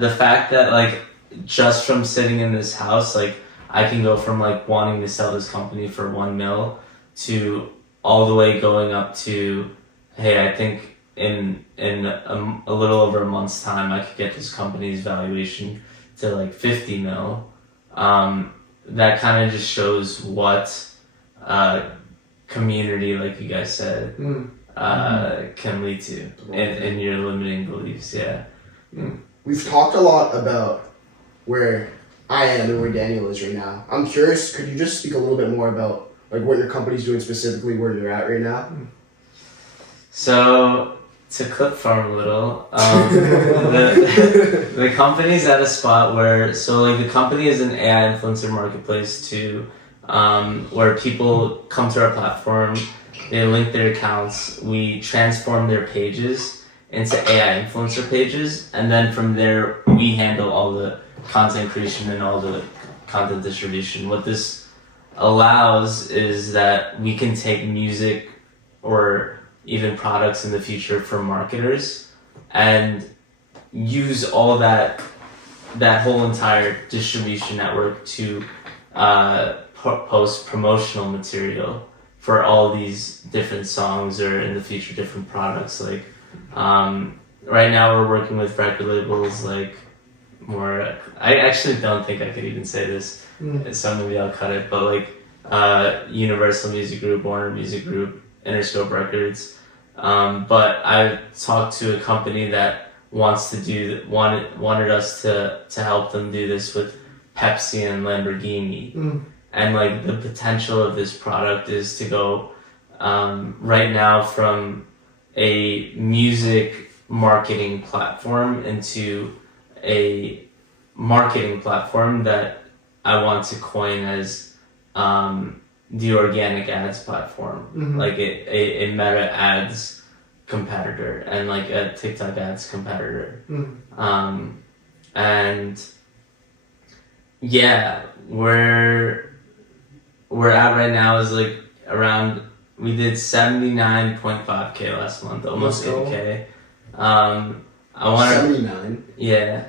the fact that like just from sitting in this house, like I can go from like wanting to sell this company for 1 mil to all the way going up to, hey, I think in a little over a month's time I could get this company's valuation to like 50 mil. That kind of just shows what community, like you guys said, can lead to in your limiting beliefs. We've talked a lot about where I am and where Daniel is right now. I'm curious, could you just speak a little bit more about like what your company's doing specifically, where you're at right now? So to clip farm a little, the company's at a spot where, so like the company is an AI influencer marketplace to where people come to our platform, they link their accounts, we transform their pages into AI influencer pages, and then from there we handle all the content creation and all the content distribution. What this allows is that we can take music or even products in the future for marketers and use all that whole entire distribution network to post promotional material for all these different songs or in the future different products. Like right now we're working with record labels like more, I actually don't think I could even say this, so maybe I'll cut it, but like Universal Music Group, Warner Music Group, Interscope Records. But I talked to a company that wants to wanted us to help them do this with Pepsi and Lamborghini. And like the potential of this product is to go right now from a music marketing platform into a marketing platform that I want to coin as the organic ads platform, like a Meta ads competitor and like a TikTok ads competitor. And yeah, where we're at right now is like around, we did 79.5K last month, almost 8K. I want 79. Yeah,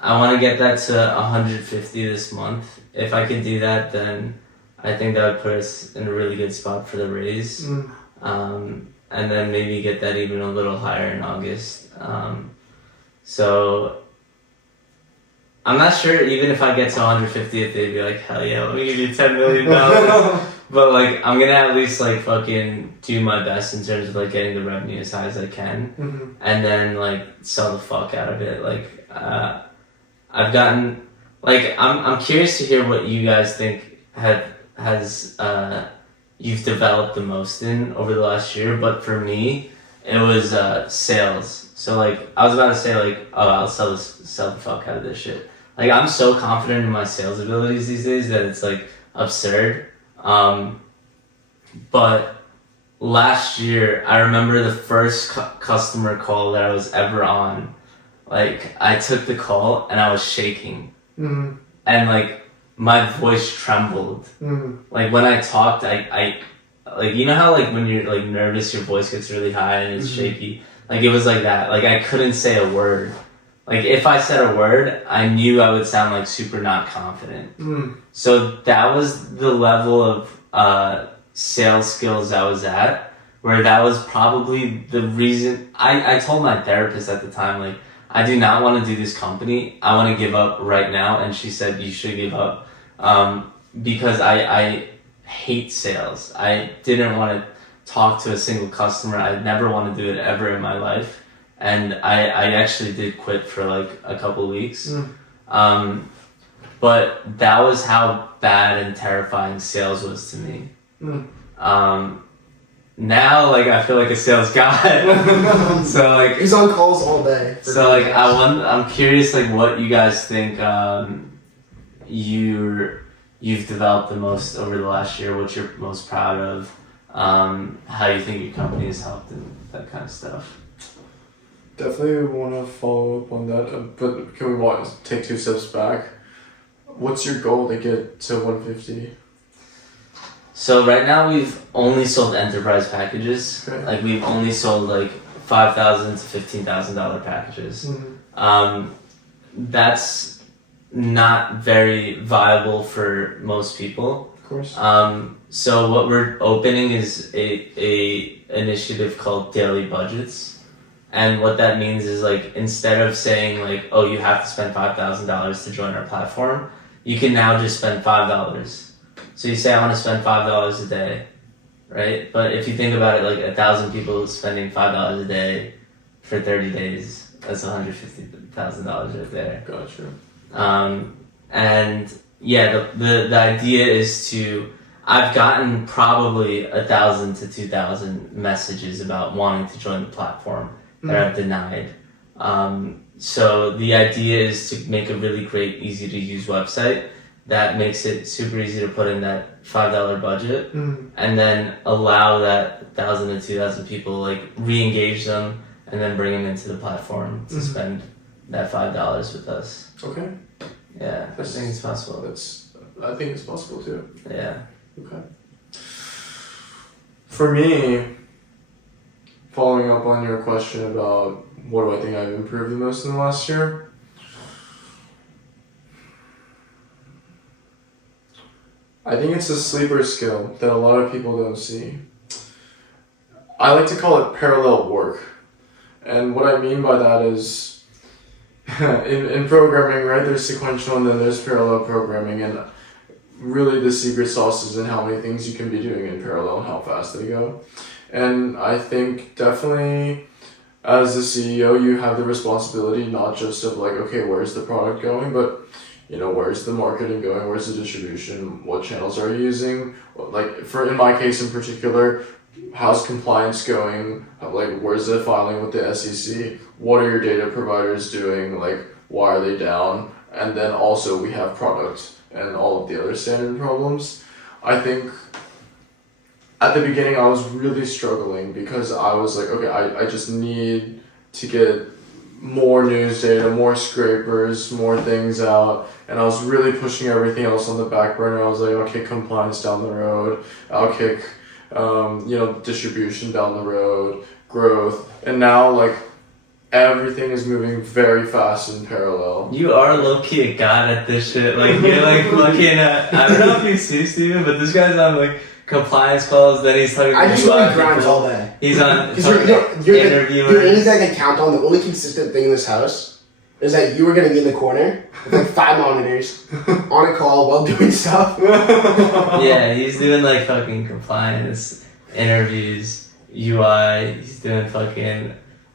I want to get that to 150 this month. If I could do that, then I think that would put us in a really good spot for the raise. And then maybe get that even a little higher in August. So I'm not sure even if I get to 150 if they'd be like, hell yeah, let me give you $10 million. But like I'm gonna at least like fucking do my best in terms of like getting the revenue as high as I can, and then like sell the fuck out of it. Like I've gotten like I'm curious to hear what you guys think has you've developed the most in over the last year. But for me, it was sales. So like I was about to say like, oh, I'll sell the fuck out of this shit. Like I'm so confident in my sales abilities these days that it's like absurd. But last year I remember the first customer call that I was ever on. like I took the call and I was shaking, Mm-hmm. and like my voice trembled. Mm-hmm. Like when I talked, I like, you know how like when you're like nervous, your voice gets really high and it's shaky. Like it was like that. Like I couldn't say a word. Like if I said a word, I knew I would sound like super not confident. Mm. So that was the level of sales skills I was at, where that was probably the reason. I told my therapist at the time, like, I do not want to do this company. I want to give up right now. And she said, you should give up, because I hate sales. I didn't want to talk to a single customer. I'd never want to do it ever in my life. And I actually did quit for like a couple weeks. But that was how bad and terrifying sales was to me. Now, like, I feel like a sales god. So like, He's on calls all day. so like, I'm curious, like, what you guys think you've developed the most over the last year, what you're most proud of, how you think your company has helped, and that kind of stuff. Definitely want to follow up on that, but can we take 2 steps back? What's your goal to get to 150? So right now we've only sold enterprise packages. Okay. Like we've only sold like $5,000 to $15,000 packages. That's not very viable for most people. Of course. So what we're opening is a initiative called Daily Budgets. And what that means is like, instead of saying like, oh, you have to spend $5,000 to join our platform, you can now just spend $5. So you say, I want to spend $5 a day, right? But if you think about it, like 1,000 people spending $5 a day for 30 days, that's $150,000 right there. Gotcha. And yeah, the idea is I've gotten probably 1,000 to 2,000 messages about wanting to join the platform that I've denied. So the idea is to make a really great, easy to use website that makes it super easy to put in that $5 budget, and then allow that 1,000 to 2,000 people, like, re-engage them and then bring them into the platform to spend that $5 with us. Okay. Yeah, I think it's possible. I think it's possible too. Yeah. Okay. For me, following up on your question about what do I think I've improved the most in the last year, I think it's a sleeper skill that a lot of people don't see. I like to call it parallel work. And what I mean by that is, in programming, right, there's sequential and then there's parallel programming, and really the secret sauce is in how many things you can be doing in parallel and how fast they go. And I think definitely as the CEO, you have the responsibility not just of like, okay, where's the product going, but where's the marketing going, where's the distribution, what channels are you using, like in my case in particular, how's compliance going, like where's the filing with the SEC, what are your data providers doing, like why are they down, and then also we have product and all of the other standard problems. I think at the beginning I was really struggling because I was like, okay, I just need to get more news data, more scrapers, more things out, and I was really pushing everything else on the back burner. I was like, I'll kick compliance down the road, I'll kick distribution down the road, growth, and now like everything is moving very fast in parallel. You are low-key a god at this shit. Like, you're like fucking, I don't know if you see Steven, but this guy's on like compliance calls, then he's talking to I just people. really grind all day. He's on You're interviewers. anything I can count on. The only consistent thing in this house is that you were gonna be in the corner with like 5 monitors on a call while doing stuff. Yeah, he's doing like fucking compliance, interviews, UI, he's doing fucking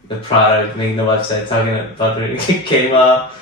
the product, making the website, talking about it came up,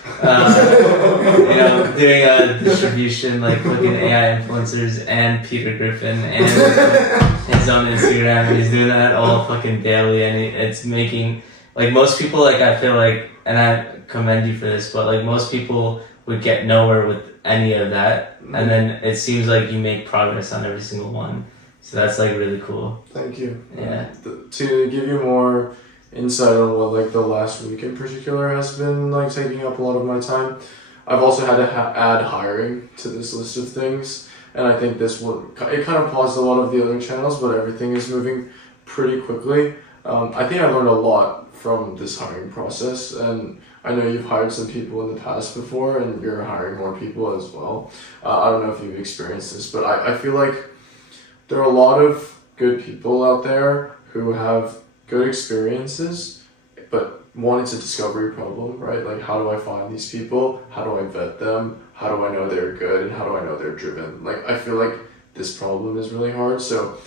doing a distribution, like fucking AI influencers and Peter Griffin and his own Instagram, and he's doing that all fucking daily, and it's making, like, most people, like, I feel like, and I commend you for this, but like most people would get nowhere with any of that, and then it seems like you make progress on every single one, so that's like really cool. Thank you. Yeah. To give you more insight on what like the last week in particular has been like taking up a lot of my time. I've also had to add hiring to this list of things, and I think it kind of paused a lot of the other channels, but everything is moving pretty quickly. I think I learned a lot from this hiring process, and I know you've hired some people in the past before, and you're hiring more people as well. I don't know if you've experienced this, but I feel like there are a lot of good people out there who have good experiences, but one, it's a discovery problem, right? Like, how do I find these people? How do I vet them? How do I know they're good? And how do I know they're driven? Like, I feel like this problem is really hard. So,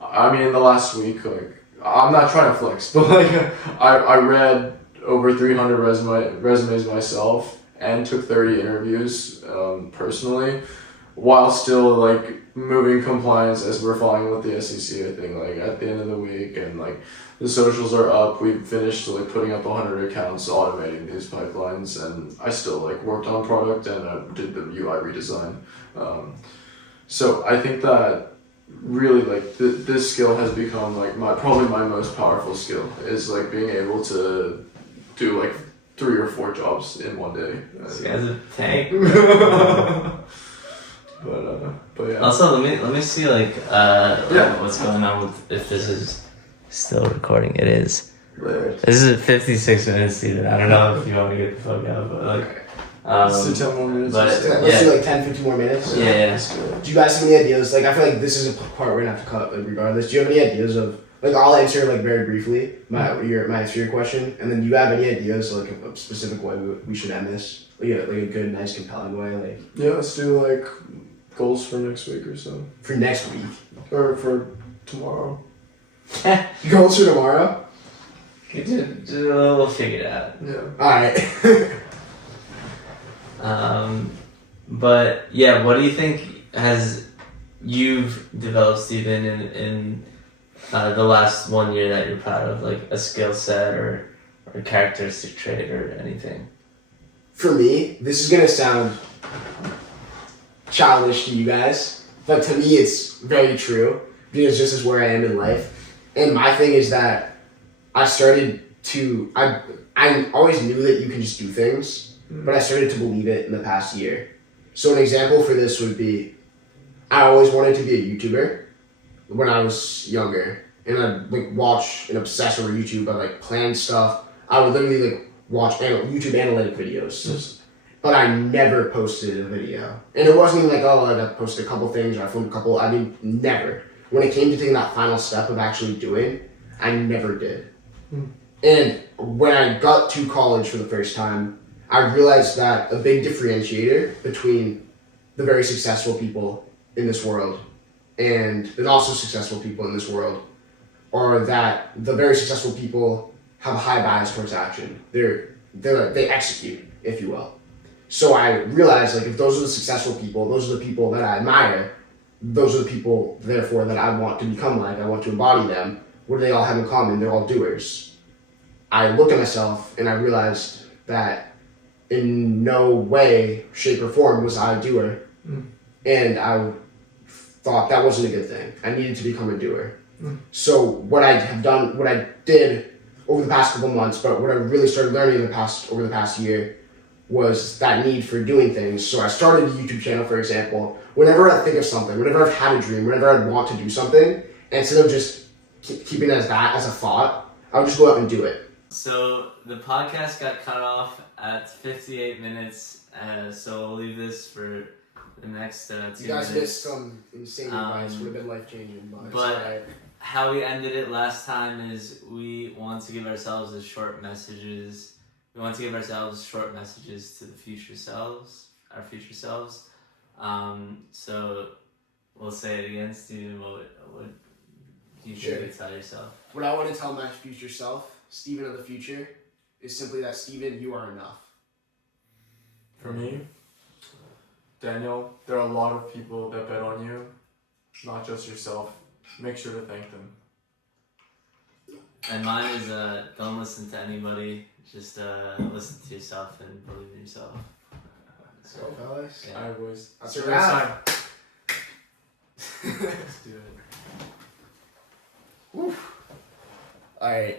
I mean, in the last week, like, I'm not trying to flex, but like, I read over 300 resumes myself and took 30 interviews personally, while still like moving compliance as we're following with the SEC. I think like at the end of the week, and like the socials are up. We finished like putting up 100 accounts, automating these pipelines, and I still like worked on product and did the UI redesign. So I think that really like this skill has become like probably my most powerful skill, is like being able to do like 3 or 4 jobs in one day. This guy's a tank. But yeah. Also, let me see like what's going on with, if this is still recording. It is. Right. This is 56 minutes, Steven. I don't know if you want to get the fuck out, but like. So 10 more minutes. But Let's do like 10, 15 more minutes. Yeah. Do you guys have any ideas? Like, I feel like this is a part we're gonna have to cut, like, regardless. Do you have any ideas of, like, I'll answer, like, very briefly my answer your question, and then do you have any ideas, like, a specific way we should end this? Like, yeah, like a good, nice, compelling way, like. Yeah, let's do like goals for next week or so. For next week. Or for tomorrow. Goals for tomorrow? We'll figure it out. Yeah. Alright. But yeah, what do you think you've developed, Steven, in the last 1 year that you're proud of, like a skill set or characteristic trait or anything? For me, this is gonna sound childish to you guys, but to me it's very true, because this is where I am in life. And my thing is that I always knew that you can just do things, but I started to believe it in the past year. So an example for this would be, I always wanted to be a YouTuber when I was younger, and I'd like watch and obsess over YouTube. I like plan stuff. I would literally like watch YouTube analytic videos, but I never posted a video. And it wasn't even like, oh, I posted a couple things or I filmed a couple. I mean, never. When it came to taking that final step of actually doing, I never did. And when I got to college for the first time, I realized that a big differentiator between the very successful people in this world and the not so successful people in this world are that the very successful people have a high bias towards action. They execute, if you will. So I realized, like, if those are the successful people, those are the people that I admire, those are the people, therefore, that I want to become like, I want to embody them. What do they all have in common? They're all doers. I looked at myself and I realized that in no way, shape, or form was I a doer. And I thought that wasn't a good thing. I needed to become a doer. So what I did over the past couple months, but what I really started learning over the past year was that need for doing things. So I started a YouTube channel, for example. Whenever I think of something, whenever I've had a dream, whenever I want to do something, instead of just keeping it as a thought, I would just go out and do it. So the podcast got cut off at 58 minutes, so we'll leave this for the next 2 minutes. You guys missed some insane advice, would have been life-changing. But how we ended it last time is we want to give ourselves short messages. We want to give ourselves short messages to the future selves, our future selves. So we'll say it again, Steven. What do you think to tell yourself? What I want to tell my future self, Steven of the future, is simply that, Steven, you are enough. For me, Daniel, there are a lot of people that bet on you, not just yourself. Make sure to thank them. And mine is don't listen to anybody. Just listen to yourself and believe in yourself. So, fellas. Yeah. Alright, boys. That's a wrap. Let's do it. Alright.